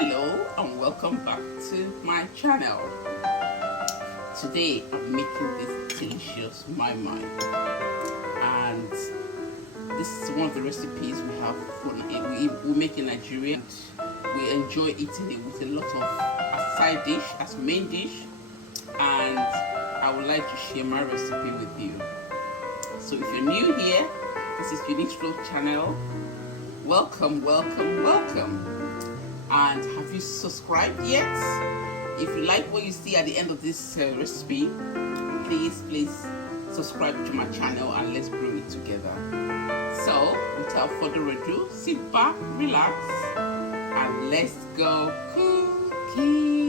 Hello and welcome back to my channel. Today I'm making this delicious moin, and this is one of the recipes we have we make in Nigeria. We enjoy eating it with a lot of side dish as main dish, and I would like to share my recipe with you. So if you're new here, this is Unique channel. Welcome. And have you subscribed yet? If you like what you see at the end of this recipe, please subscribe to my channel and let's grow it together. So without further ado, sit back, relax, and let's go cooking.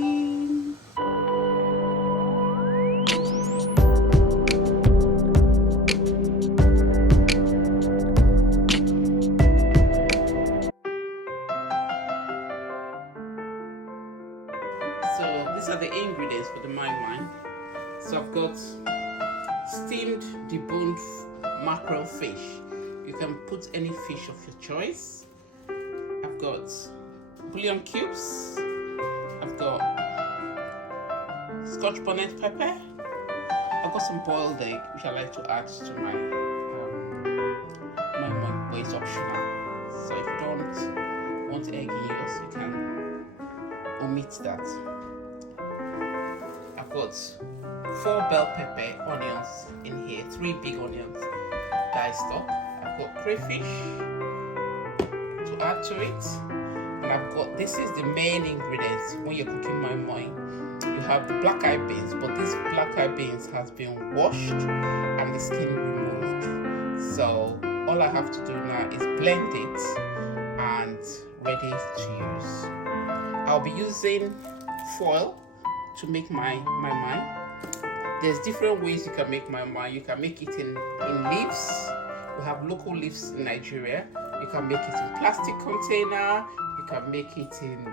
So these are the ingredients for the moin. So I've got steamed deboned mackerel fish. You can put any fish of your choice. I've got bouillon cubes. I've got scotch bonnet pepper. I've got some boiled egg, which I like to add to my moin, but it's optional. So if you don't want egg in yours, you can omit that. I've got 4 bell pepper onions in here, 3 big onions diced up. I've got crayfish to add to it, and I've got, this is the main ingredients when you're cooking moin. You have the black eyed beans, but this black eyed beans has been washed and the skin removed. So all I have to do now is blend it and ready to use. I'll be using foil to make my moin. There's different ways you can make moin. You can make it in leaves. We have local leaves in Nigeria. You can make it in plastic container. You can make it in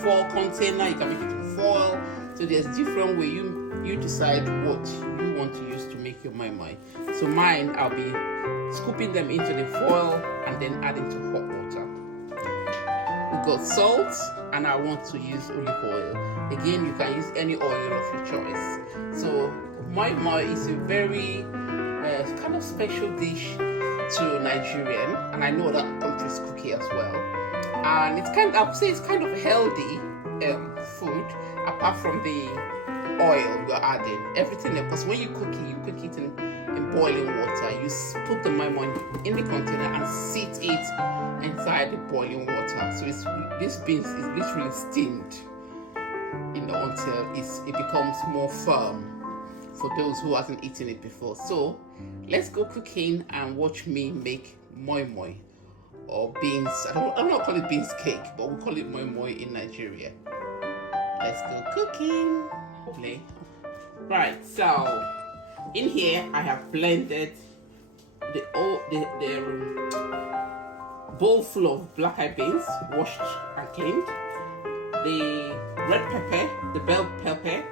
foil container. You can make it in foil. So there's different way. You decide what you want to use to make your moin. So mine, I'll be scooping them into the foil and then adding to hot water. We've got salt, and I want to use olive oil. Again, you can use any oil of your choice. So moin is a very kind of special dish to Nigerian, and I know that countries cook it as well. And it's I would say it's kind of healthy food, apart from the oil you're adding. Everything, because when you cook it in boiling water. You put the moin in the container and sit it inside the boiling water. So this beans is literally steamed, until it becomes more firm for those who hasn't eaten it before. So let's go cooking and watch me make moin or beans. I'm not call it beans cake, but we'll call it moin in Nigeria. Let's go cooking. Right, so in here I have blended the bowl full of black eyed beans, washed and cleaned, the red pepper, the bell pepper,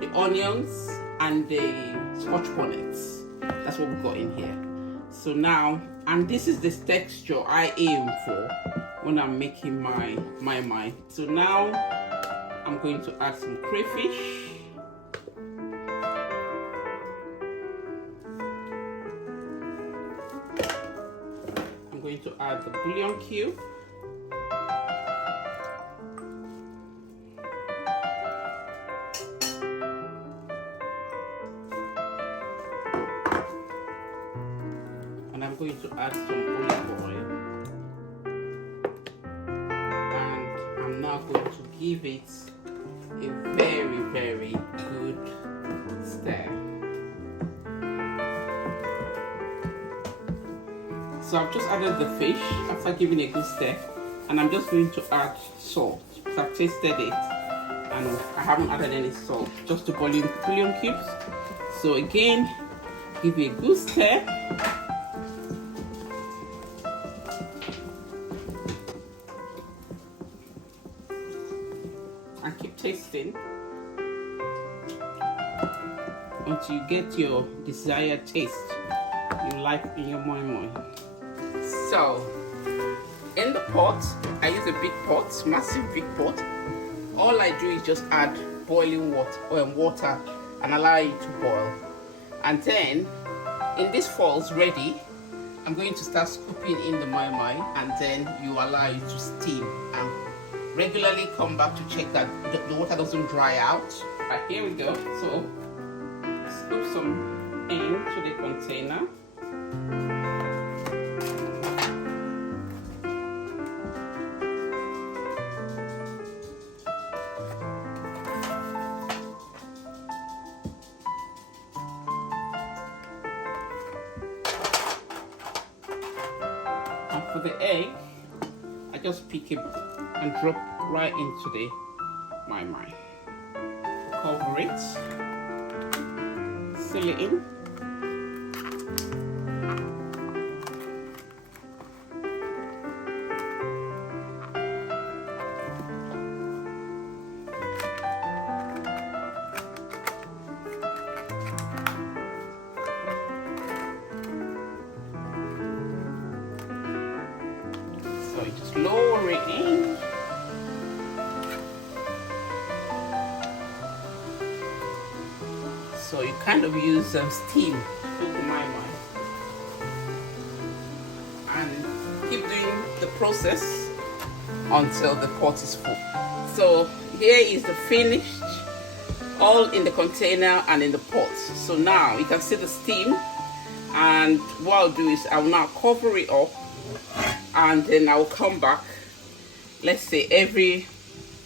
the onions, and the scotch bonnets. That's what we've got in here. So now, and this is the texture I aim for when I'm making my moin. So now I'm going to add some crayfish. I'm going to add the bouillon cube. And I'm going to add some olive oil. And I'm now going to give it a very good stir. So I've just added the fish after giving a good stir, and I'm just going to add salt because I've tasted it and I haven't added any salt, just the bouillon cubes. So again, give it a good stir. And keep tasting until you get your desired taste you like in your moin. So in the pot, I use use a big pot, massive big pot. All I do is just add boiling water and allow it to boil. And then, in this foil's ready, I'm going to start scooping in the moin, and then you allow it to steam. And regularly come back to check that the water doesn't dry out. Right, here we go. So, scoop some into the container. And for the egg, I just pick it and drop right into the moin. Cover it, seal it in. So you just lower it in. So you kind of use steam to the moin, and keep doing the process until the pot is full. So here is the finished, all in the container and in the pot. So now you can see the steam, and what I'll do is I will now cover it up, and then I will come back, let's say every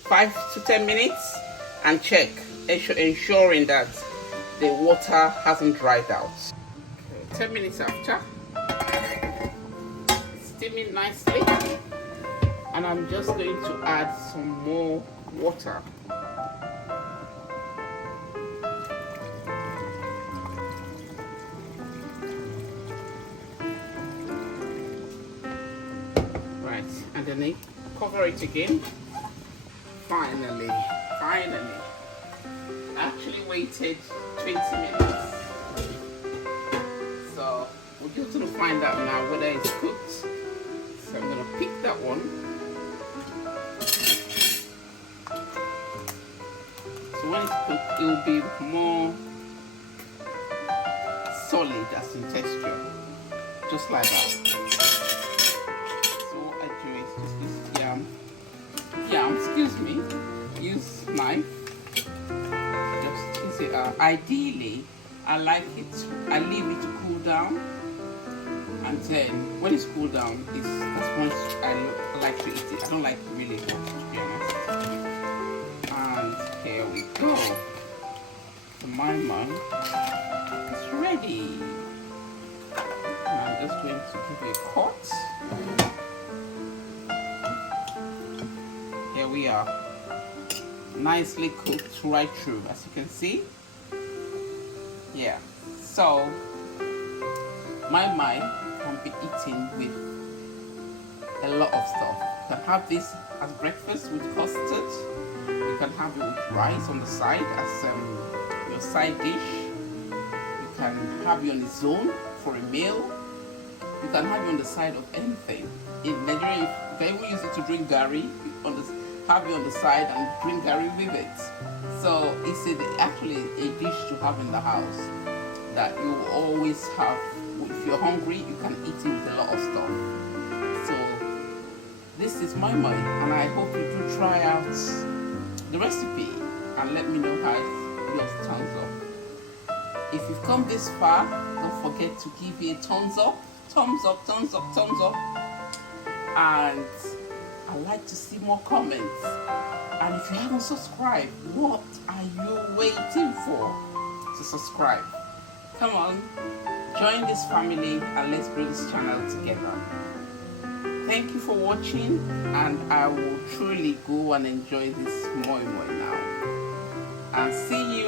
5 to 10 minutes, and check, ensuring that the water hasn't dried out. Okay, 10 minutes after, steaming nicely, and I'm just going to add some more water. Right, and then I cover it again. Finally. I actually waited 20 minutes. So we're just going to find out now whether it's cooked. So I'm going to pick that one. So when it's cooked, it will be more solid as in texture. Just like that. So what I do is just use use knife. Ideally, I leave it to cool down, and then when it's cooled down, that's when I like to eat it. I don't like really hot, to be honest. And here we go. The moin is ready. And I'm just going to give it a cut. Here we are. Nicely cooked right through, as you can see. Yeah, so moin can be eaten with a lot of stuff. You can have this as breakfast with custard. You can have it with rice on the side as your side dish. You can have it on its own for a meal. You can have it on the side of anything. In Nigeria, you can even use it to drink garri. Have it on the side and drink garri with it. So it's actually a dish to have in the house that you will always have. If you're hungry, you can eat it with a lot of stuff. So this is moin, and I hope you do try out the recipe and let me know how yours turns up. If you've come this far, don't forget to give it a thumbs up, and I'd like to see more comments. And if you haven't subscribed, what are you waiting for to subscribe? Come on, join this family and let's grow this channel together. Thank you for watching, and I will truly go and enjoy this moin now. And see you